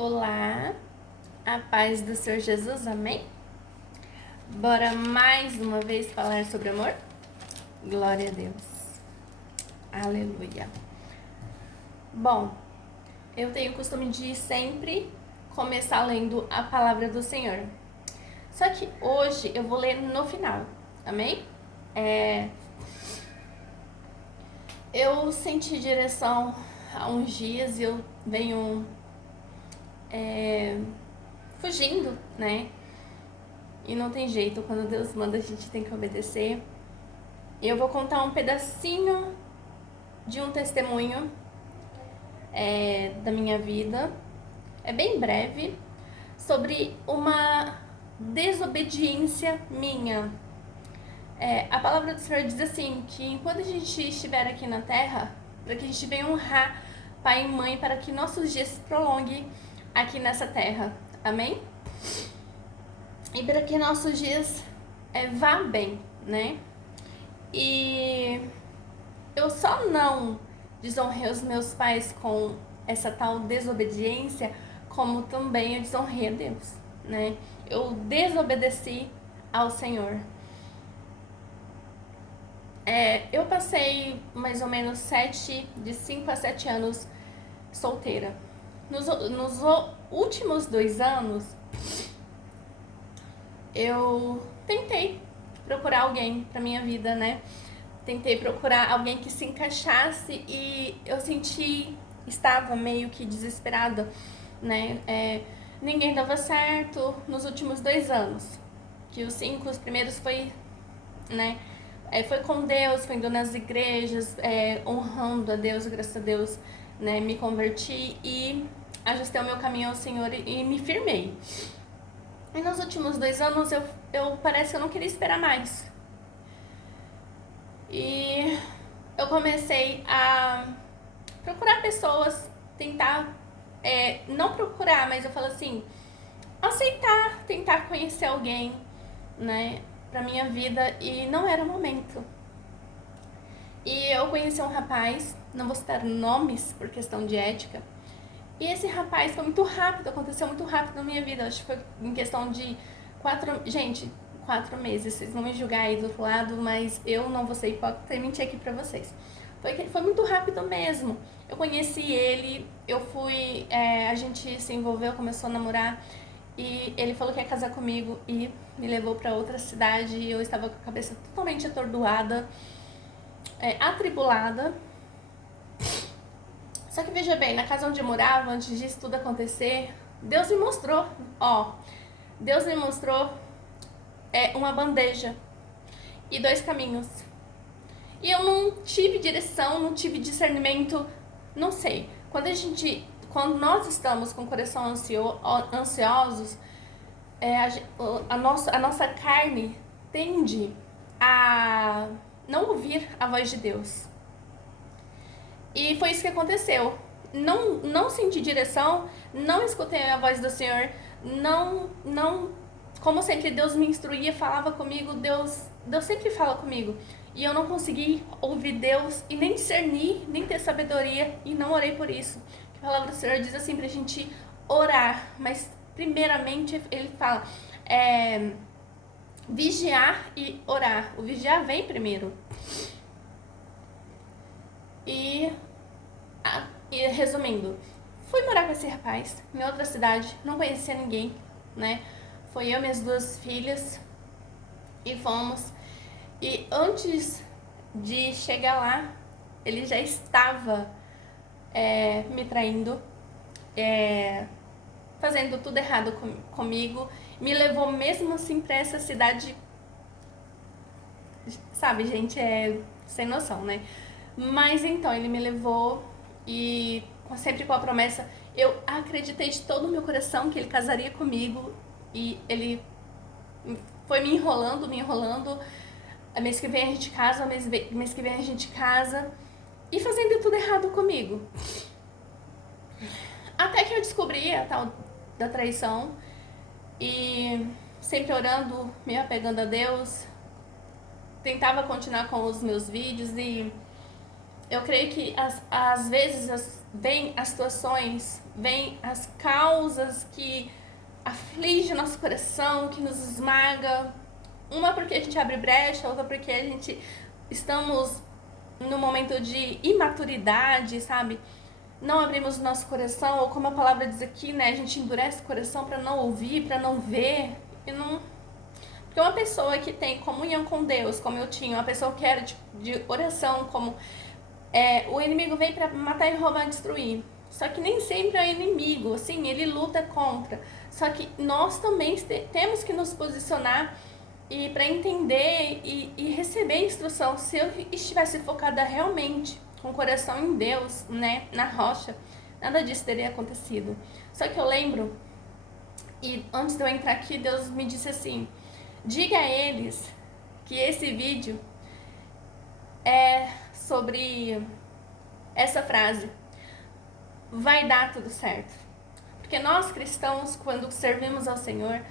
Olá, a paz do Senhor Jesus, amém? Bora mais uma vez falar sobre amor? Glória a Deus, aleluia. Bom, eu tenho o costume de sempre começar lendo a palavra do Senhor. Só que hoje eu vou ler no final, amém? Eu senti direção há uns dias e eu venho fugindo, né? E não tem jeito, quando Deus manda a gente tem que obedecer. Eu vou contar um pedacinho de um testemunho da minha vida, é bem breve, sobre uma desobediência minha. A palavra do Senhor diz assim, que enquanto a gente estiver aqui na terra, para que a gente venha honrar pai e mãe, para que nossos dias se prolonguem aqui nessa terra, amém? E para que nossos dias vá bem, né? E eu só não desonrei os meus pais com essa tal desobediência, como também eu desonrei a Deus, né? Eu desobedeci ao Senhor. Eu passei mais ou menos de 5 a 7 anos solteira. Nos últimos 2 anos, eu tentei procurar alguém pra minha vida, né? Tentei procurar alguém que se encaixasse e eu estava meio que desesperada, né? Ninguém dava certo nos últimos 2 anos. Que os primeiros foi, né? Foi com Deus, foi indo nas igrejas, honrando a Deus, graças a Deus, né? Me converti e ajustei o meu caminho ao Senhor e me firmei. E nos últimos 2 anos eu parece que eu não queria esperar mais. E eu comecei a procurar pessoas, tentar, não procurar, mas eu falo assim, aceitar, tentar conhecer alguém, né, pra minha vida, e não era o momento. E eu conheci um rapaz, não vou citar nomes por questão de ética, e esse rapaz foi muito rápido, aconteceu muito rápido na minha vida, acho que foi em questão de 4 meses, vocês vão me julgar aí do outro lado, mas eu não vou ser hipócrita e mentir aqui pra vocês. Foi muito rápido mesmo. Eu conheci ele, a gente se envolveu, começou a namorar, e ele falou que ia casar comigo e me levou pra outra cidade, e eu estava com a cabeça totalmente atordoada, atribulada. Só que veja bem, na casa onde eu morava, antes disso tudo acontecer, Deus me mostrou uma bandeja e 2 caminhos. E eu não tive direção, não tive discernimento, não sei. Quando nós estamos com o coração ansiosos, a nossa carne tende a não ouvir a voz de Deus. E foi isso que aconteceu. Não senti direção, não escutei a voz do Senhor, não, como sempre Deus me instruía, falava comigo, Deus sempre fala comigo. E eu não consegui ouvir Deus e nem discernir, nem ter sabedoria, e não orei por isso. A palavra do Senhor diz assim pra gente orar, mas primeiramente ele fala vigiar e orar. O vigiar vem primeiro. E resumindo, fui morar com esse rapaz em outra cidade, não conhecia ninguém, né? Foi eu e minhas 2 filhas e fomos. E antes de chegar lá, ele já estava me traindo, fazendo tudo errado comigo. Me levou mesmo assim pra essa cidade, sabe, gente, sem noção, né? Mas então, ele me levou e sempre com a promessa, eu acreditei de todo o meu coração que ele casaria comigo, e ele foi me enrolando, mês que vem a gente casa, mês que vem a gente casa, e fazendo tudo errado comigo. Até que eu descobri a tal da traição, e sempre orando, me apegando a Deus, tentava continuar com os meus vídeos, e eu creio que às vezes vêm as situações, vêm as causas que afligem o nosso coração, que nos esmaga. Uma porque a gente abre brecha, outra porque a gente estamos no momento de imaturidade, sabe? Não abrimos o nosso coração, ou como a palavra diz aqui, né? A gente endurece o coração para não ouvir, para não ver. E não... Porque uma pessoa que tem comunhão com Deus, como eu tinha, uma pessoa que era de oração, como o inimigo vem para matar e roubar e destruir. Só que nem sempre é o inimigo, assim, ele luta contra. Só que nós também temos que nos posicionar e para entender e receber instrução. Se eu estivesse focada realmente com o coração em Deus, né, na rocha, nada disso teria acontecido. Só que eu lembro, e antes de eu entrar aqui, Deus me disse assim: diga a eles que esse vídeo é sobre essa frase: vai dar tudo certo. Porque nós cristãos, quando servimos ao Senhor,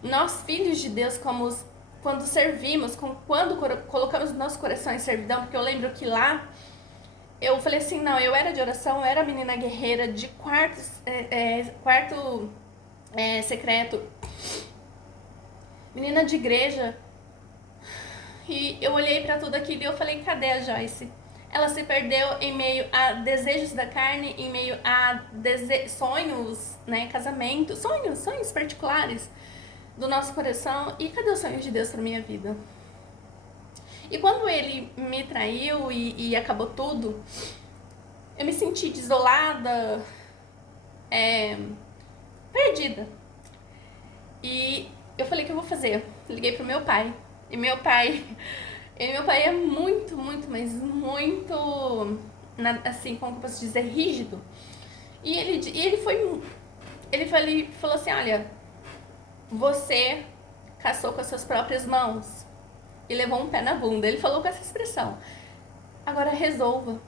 nós filhos de Deus, quando servimos, quando colocamos no nosso coração em servidão, porque eu lembro que lá eu falei assim, não, eu era de oração, eu era menina guerreira de quarto secreto, menina de igreja, e eu olhei pra tudo aquilo e eu falei, cadê a Joyce? Ela se perdeu em meio a desejos da carne, em meio a sonhos, né, casamento, sonhos particulares do nosso coração. E cadê os sonhos de Deus pra minha vida? E quando ele me traiu e acabou tudo, eu me senti desolada, perdida. E eu falei, o que eu vou fazer? Liguei pro meu pai. E meu pai é muito, mas muito, assim, como eu posso dizer, rígido. E ele falou assim, olha, você caçou com as suas próprias mãos e levou um pé na bunda. Ele falou com essa expressão. Agora resolva.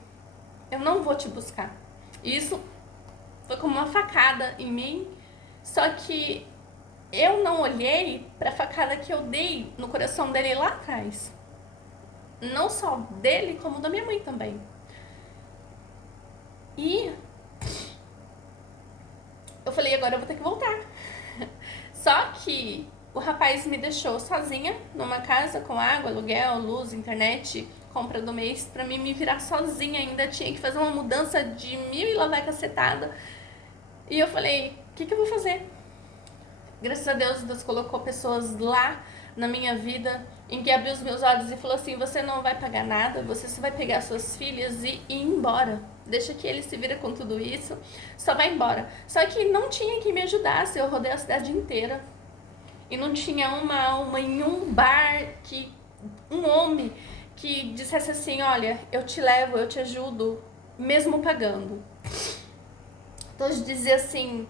Eu não vou te buscar. Isso foi como uma facada em mim. Só que eu não olhei pra facada que eu dei no coração dele lá atrás. Não só dele, como da minha mãe também. E eu falei, agora eu vou ter que voltar. Só que o rapaz me deixou sozinha numa casa com água, aluguel, luz, internet, compra do mês, pra mim me virar sozinha. Ainda tinha que fazer uma mudança de 1000 e lá vai cacetada. E eu falei, o que eu vou fazer? Graças a Deus, Deus colocou pessoas lá na minha vida, em que abriu os meus olhos e falou assim, você não vai pagar nada, você só vai pegar suas filhas e ir embora. Deixa que ele se vira com tudo isso, só vai embora. Só que não tinha quem me ajudasse, eu rodei a cidade inteira. E não tinha uma alma em um bar, um homem que dissesse assim, olha, eu te levo, eu te ajudo, mesmo pagando. Então eu dizia assim,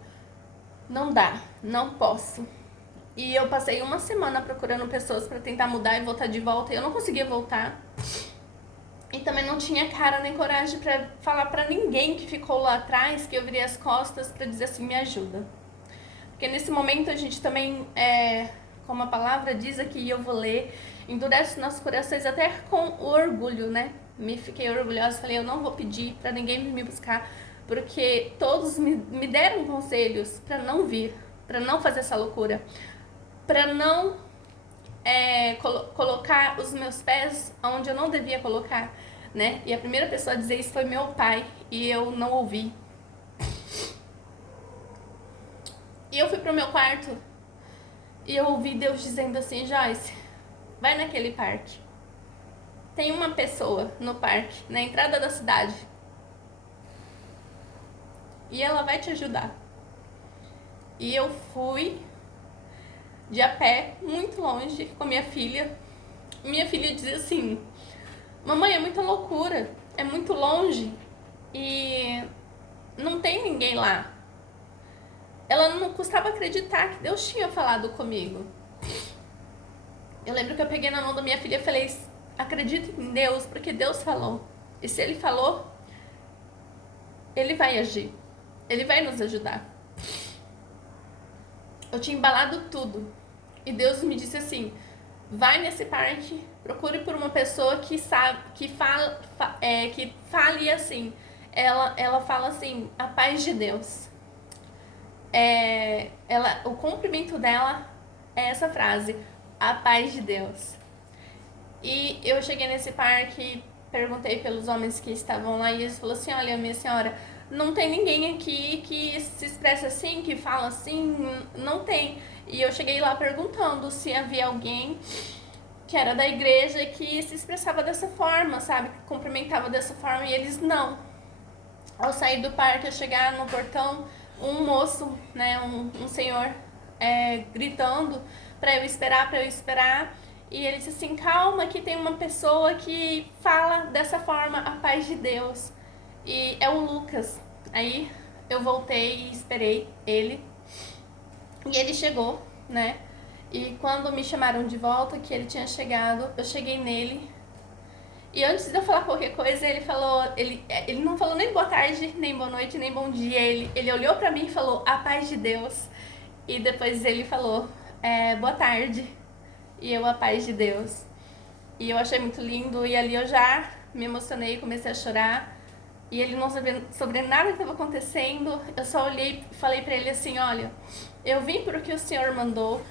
não dá, não posso. E eu passei uma semana procurando pessoas pra tentar mudar e voltar de volta, e eu não conseguia voltar. E também não tinha cara nem coragem pra falar pra ninguém que ficou lá atrás, que eu virei as costas pra dizer assim, me ajuda. Porque nesse momento a gente também, como a palavra diz aqui, e eu vou ler, endurece nossos corações até com o orgulho, né? Me fiquei orgulhosa, falei, eu não vou pedir pra ninguém vir me buscar, porque todos me deram conselhos pra não vir, pra não fazer essa loucura, pra não colocar os meus pés onde eu não devia colocar, né? E a primeira pessoa a dizer isso foi meu pai, e eu não ouvi. E eu fui pro meu quarto e eu ouvi Deus dizendo assim, Joyce, vai naquele parque. Tem uma pessoa no parque, na entrada da cidade. E ela vai te ajudar. E eu fui de a pé, muito longe, com a minha filha. Minha filha dizia assim, mamãe, é muita loucura, é muito longe e não tem ninguém lá. Ela não custava acreditar que Deus tinha falado comigo. Eu lembro que eu peguei na mão da minha filha e falei, acredita em Deus, porque Deus falou. E se Ele falou, Ele vai agir. Ele vai nos ajudar. Eu tinha embalado tudo. E Deus me disse assim, vai nesse parque, procure por uma pessoa que sabe, que fale assim, ela fala assim, a paz de Deus. O cumprimento dela é essa frase, a paz de Deus. E eu cheguei nesse parque, perguntei pelos homens que estavam lá e eles falaram assim, olha, minha senhora, não tem ninguém aqui que se expressa assim, que fala assim, não tem. E eu cheguei lá perguntando se havia alguém que era da igreja que se expressava dessa forma, sabe? Que cumprimentava dessa forma e eles não. Ao sair do parque, ao chegar no portão, um moço, né, um senhor gritando para eu esperar. E ele disse assim, calma que tem uma pessoa que fala dessa forma, a paz de Deus. E é o Lucas. Aí eu voltei e esperei ele. E ele chegou, né? E quando me chamaram de volta, que ele tinha chegado, eu cheguei nele. E antes de eu falar qualquer coisa, ele falou, ele não falou nem boa tarde, nem boa noite, nem bom dia. Ele olhou pra mim e falou, a paz de Deus. E depois ele falou, boa tarde. E eu, a paz de Deus. E eu achei muito lindo. E ali eu já me emocionei, comecei a chorar. E ele não sabia sobre nada que estava acontecendo. Eu só olhei e falei pra ele assim, olha, eu vim porque o Senhor mandou,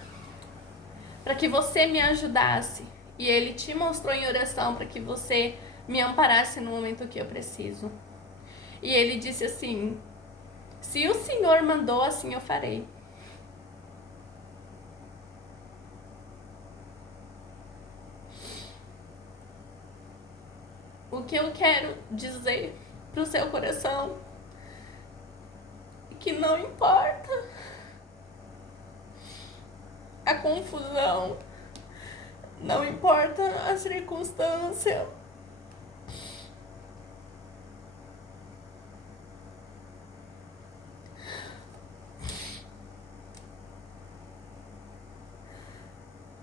para que você me ajudasse. E ele te mostrou em oração para que você me amparasse no momento que eu preciso. E ele disse assim, se o Senhor mandou, assim eu farei. O que eu quero dizer pro seu coração é que não importa a confusão, não importa a circunstância,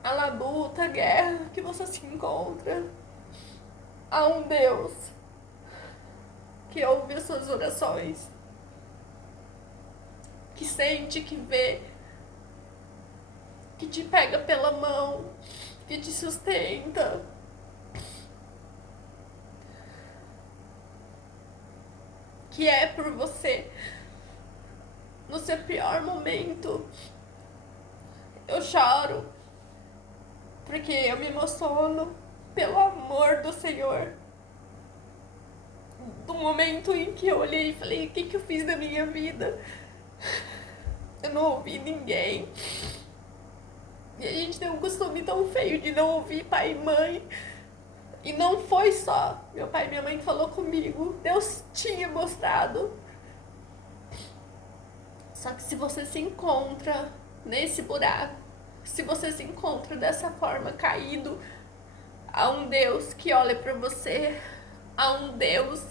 a labuta, a guerra que você se encontra, há um Deus que ouve as suas orações, que sente, que vê, que te pega pela mão, que te sustenta. Que é por você. No seu pior momento, eu choro, porque eu me emociono pelo amor do Senhor. Do momento em que eu olhei e falei, o que eu fiz da minha vida? Eu não ouvi ninguém. E a gente tem um costume tão feio de não ouvir pai e mãe. E não foi só meu pai e minha mãe que falou comigo. Deus tinha mostrado. Só que se você se encontra nesse buraco, se você se encontra dessa forma, caído, há um Deus que olha pra você, há um Deus.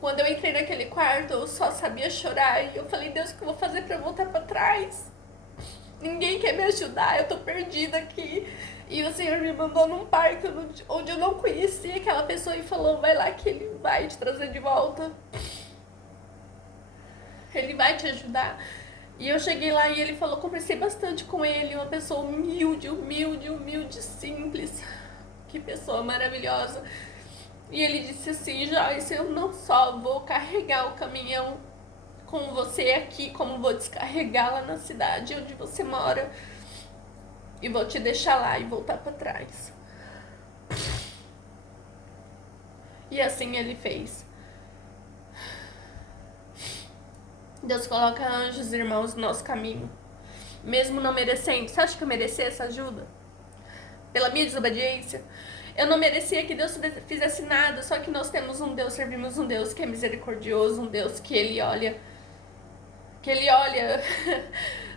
Quando eu entrei naquele quarto, eu só sabia chorar e eu falei, Deus, o que eu vou fazer pra voltar pra trás? Ninguém quer me ajudar, eu tô perdida aqui. E o Senhor me mandou num parque onde eu não conhecia aquela pessoa e falou, vai lá que Ele vai te trazer de volta. Ele vai te ajudar. E eu cheguei lá e ele falou, conversei bastante com ele, uma pessoa humilde, simples. Que pessoa maravilhosa. E ele disse assim, Joyce, eu não só vou carregar o caminhão com você aqui, como vou descarregar lá na cidade onde você mora. E vou te deixar lá e voltar pra trás. E assim ele fez. Deus coloca anjos, irmãos, no nosso caminho. Mesmo não merecendo. Você acha que eu merecia essa ajuda? Pela minha desobediência? Eu não merecia que Deus fizesse nada. Só que nós temos um Deus, servimos um Deus que é misericordioso. Um Deus que Ele olha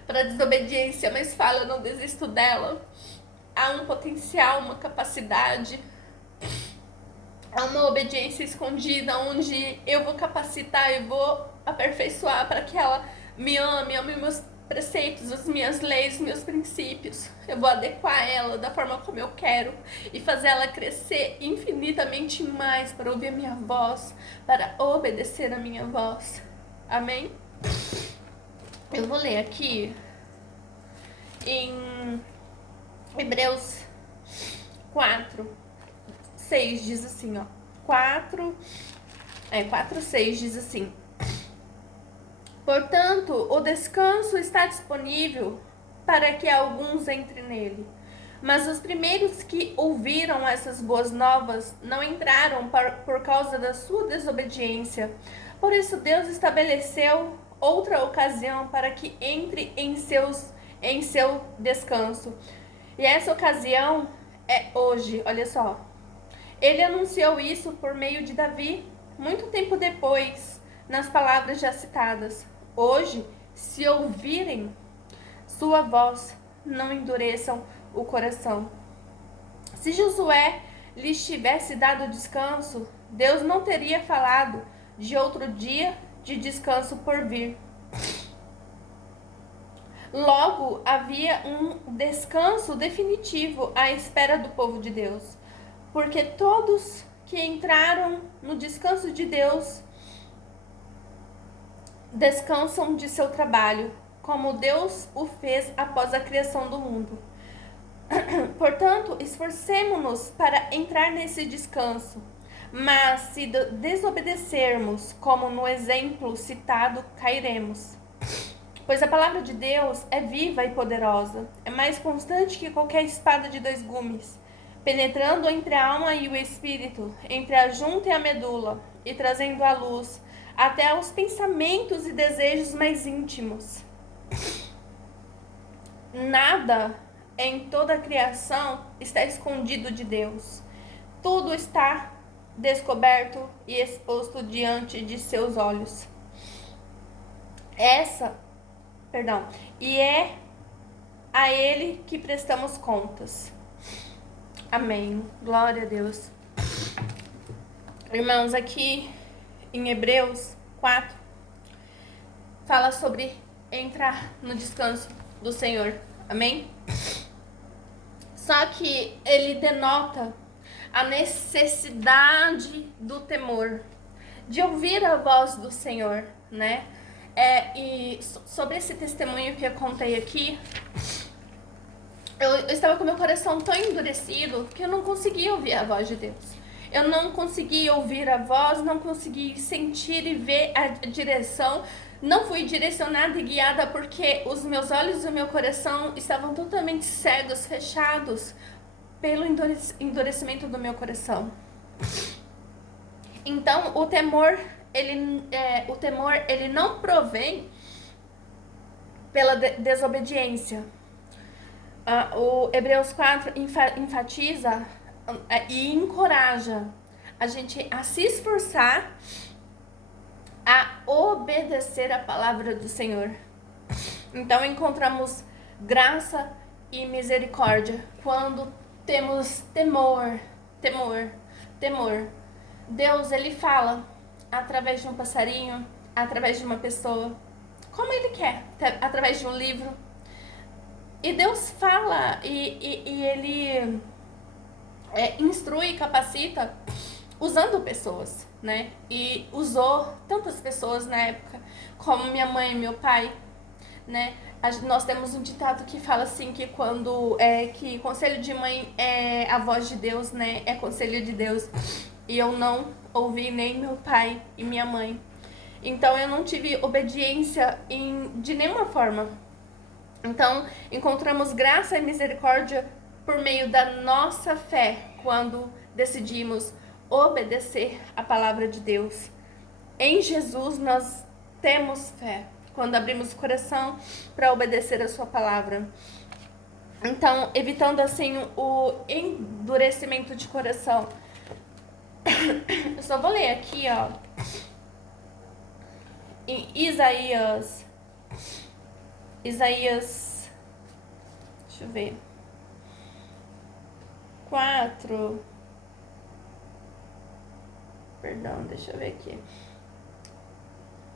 para a desobediência, mas fala, eu não desisto dela. Há um potencial, uma capacidade. Há uma obediência escondida, onde eu vou capacitar, eu vou aperfeiçoar para que ela me ame meus preceitos, as minhas leis, os meus princípios. Eu vou adequar ela da forma como eu quero e fazer ela crescer infinitamente mais para ouvir a minha voz, para obedecer a minha voz. Amém? Eu vou ler aqui em Hebreus 4, 6 diz assim, ó. 4, 4:6 diz assim: portanto, o descanso está disponível para que alguns entrem nele. Mas os primeiros que ouviram essas boas novas não entraram por causa da sua desobediência. Por isso Deus estabeleceu outra ocasião para que entre em seu descanso. E essa ocasião é hoje, olha só. Ele anunciou isso por meio de Davi, muito tempo depois, nas palavras já citadas. Hoje, se ouvirem sua voz, não endureçam o coração. Se Josué lhes tivesse dado descanso, Deus não teria falado de outro dia de descanso por vir. Logo, havia um descanso definitivo à espera do povo de Deus, porque todos que entraram no descanso de Deus descansam de seu trabalho, como Deus o fez após a criação do mundo. Portanto, esforcemo-nos para entrar nesse descanso. Mas se desobedecermos, como no exemplo citado, cairemos. Pois a palavra de Deus é viva e poderosa, é mais constante que qualquer espada de 2 gumes, penetrando entre a alma e o espírito, entre a junta e a medula, e trazendo à luz até os pensamentos e desejos mais íntimos. Nada em toda a criação está escondido de Deus. Tudo está descoberto e exposto diante de seus olhos. E é a Ele que prestamos contas. Amém. Glória a Deus. Irmãos, aqui em Hebreus 4, fala sobre entrar no descanso do Senhor. Amém? Só que ele denota a necessidade do temor, de ouvir a voz do Senhor, né? E sobre esse testemunho que eu contei aqui, eu estava com meu coração tão endurecido que eu não conseguia ouvir a voz de Deus. Eu não consegui ouvir a voz, não consegui sentir e ver a direção. Não fui direcionada e guiada porque os meus olhos e o meu coração estavam totalmente cegos, fechados pelo endurecimento do meu coração. Então, o temor, ele não provém pela desobediência. O Hebreus 4 enfatiza e encoraja a gente a se esforçar a obedecer a palavra do Senhor. Então encontramos graça e misericórdia quando temos temor. Deus, ele fala através de um passarinho, através de uma pessoa, como ele quer, através de um livro. E Deus fala e ele instrui e capacita usando pessoas, né? E usou tantas pessoas na época, como minha mãe e meu pai, né? Nós temos um ditado que fala assim, que quando que conselho de mãe é a voz de Deus, né? É conselho de Deus. E eu não ouvi nem meu pai e minha mãe. Então eu não tive obediência de nenhuma forma. Então encontramos graça e misericórdia por meio da nossa fé, quando decidimos obedecer a palavra de Deus. Em Jesus nós temos fé, quando abrimos o coração para obedecer a sua palavra. Então, evitando assim o endurecimento de coração. Eu só vou ler aqui, ó, em Isaías, deixa eu ver, 4, perdão, deixa eu ver aqui,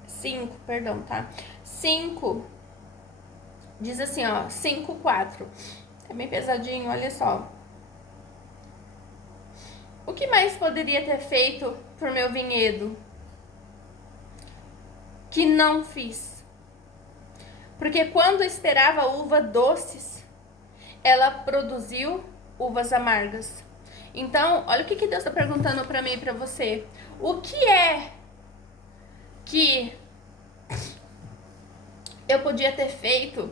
5, perdão, tá? 5, diz assim, ó, 5:4, é bem pesadinho, olha só. O que mais poderia ter feito por meu vinhedo que não fiz? Porque quando esperava uva doces, ela produziu uvas amargas. Então, olha o que Deus está perguntando para mim e para você. O que é que eu podia ter feito,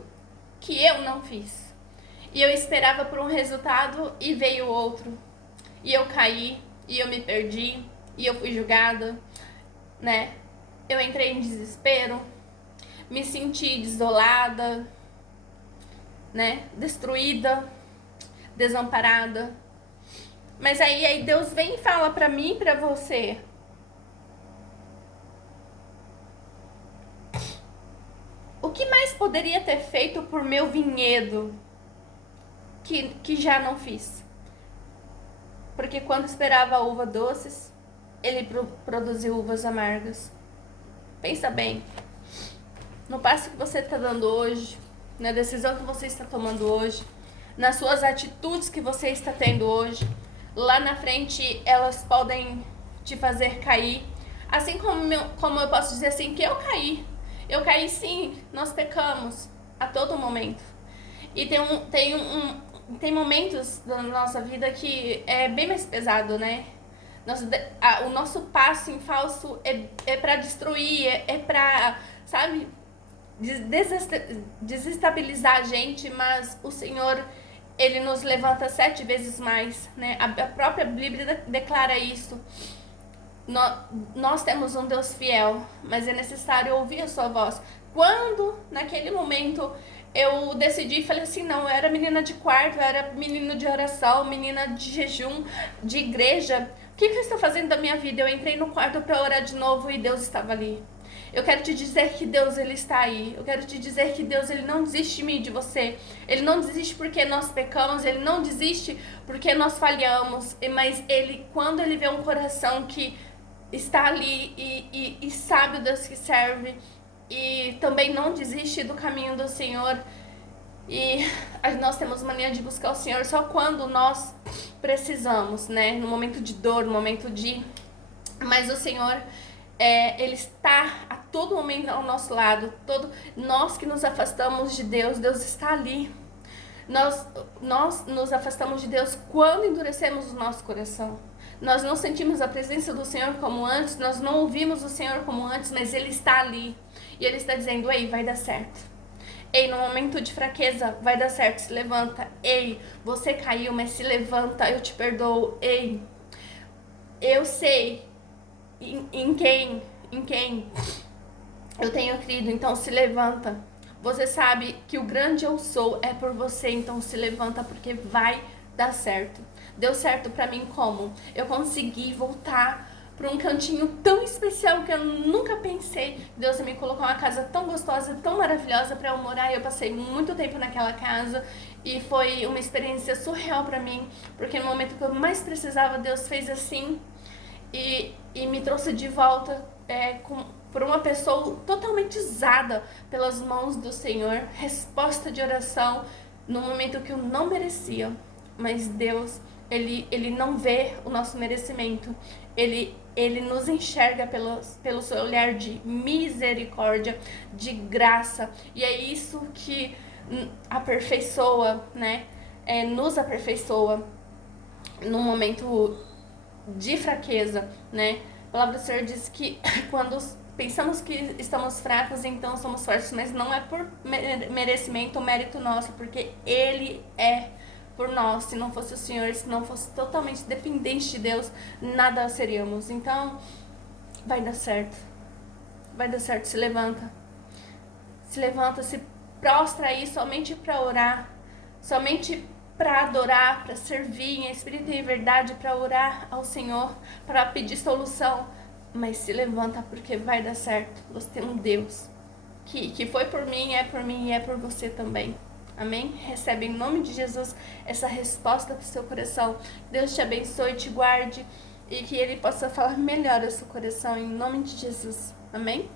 que eu não fiz. E eu esperava por um resultado e veio outro. E eu caí, e eu me perdi, e eu fui julgada, né? Eu entrei em desespero, me senti desolada, né? Destruída, desamparada. Mas aí Deus vem e fala pra mim e pra você: o que mais poderia ter feito por meu vinhedo que já não fiz? Porque quando esperava uva doces, ele produziu uvas amargas. Pensa bem, no passo que você está dando hoje, na decisão que você está tomando hoje, nas suas atitudes que você está tendo hoje, lá na frente elas podem te fazer cair. Assim como eu posso dizer assim, que eu caí. Eu caí sim, nós pecamos a todo momento. E tem momentos da nossa vida que é bem mais pesado, né? O nosso passo em falso é para destruir, é para, sabe, desestabilizar a gente, mas o Senhor, Ele nos levanta 7 vezes mais, né? A própria Bíblia declara isso. Nós temos um Deus fiel, mas é necessário ouvir a sua voz. Quando, naquele momento, eu decidi, falei assim, não, eu era menina de quarto, eu era menina de oração, menina de jejum, de igreja. O que eu estou fazendo da minha vida? Eu entrei no quarto para orar de novo e Deus estava ali. Eu quero te dizer que Deus, Ele está aí. Eu quero te dizer que Deus, Ele não desiste de mim, de você. Ele não desiste porque nós pecamos, Ele não desiste porque nós falhamos. Mas Ele, quando Ele vê um coração que está ali e sabe o Deus que serve, e também não desiste do caminho do Senhor. E nós temos mania de buscar o Senhor só quando nós precisamos, né? No momento de dor, no momento de... Mas o Senhor, Ele está a todo momento ao nosso lado. Nós que nos afastamos de Deus, Deus está ali. Nós nos afastamos de Deus quando endurecemos o nosso coração. Nós não sentimos a presença do Senhor como antes, nós não ouvimos o Senhor como antes, mas Ele está ali. E Ele está dizendo, ei, vai dar certo. Ei, no momento de fraqueza, vai dar certo, se levanta. Ei, você caiu, mas se levanta, eu te perdoo. Ei, eu sei em quem eu tenho crido, então se levanta. Você sabe que o grande eu sou é por você, então se levanta porque vai dar certo. Deu certo pra mim como? Eu consegui voltar pra um cantinho tão especial que eu nunca pensei. Deus me colocou uma casa tão gostosa, tão maravilhosa pra eu morar. Eu passei muito tempo naquela casa e foi uma experiência surreal pra mim, porque no momento que eu mais precisava, Deus fez assim e me trouxe de volta por uma pessoa totalmente usada pelas mãos do Senhor. Resposta de oração no momento que eu não merecia, mas Deus, Ele não vê o nosso merecimento. Ele nos enxerga pelo seu olhar de misericórdia, de graça. E é isso que aperfeiçoa, né? Nos aperfeiçoa no momento de fraqueza, né? A palavra do Senhor diz que quando pensamos que estamos fracos, então somos fortes, mas não é por merecimento ou mérito nosso, porque Ele é por nós. Se não fosse o Senhor, se não fosse totalmente dependente de Deus, nada seríamos. Então, vai dar certo. Vai dar certo, se levanta. Se levanta, se prostra aí somente para orar, somente para adorar, para servir em espírito e em verdade, para orar ao Senhor, para pedir solução. Mas se levanta porque vai dar certo. Você tem um Deus que foi por mim e é por você também. Amém? Recebe em nome de Jesus essa resposta para o seu coração. Deus te abençoe, te guarde e que Ele possa falar melhor ao seu coração em nome de Jesus. Amém?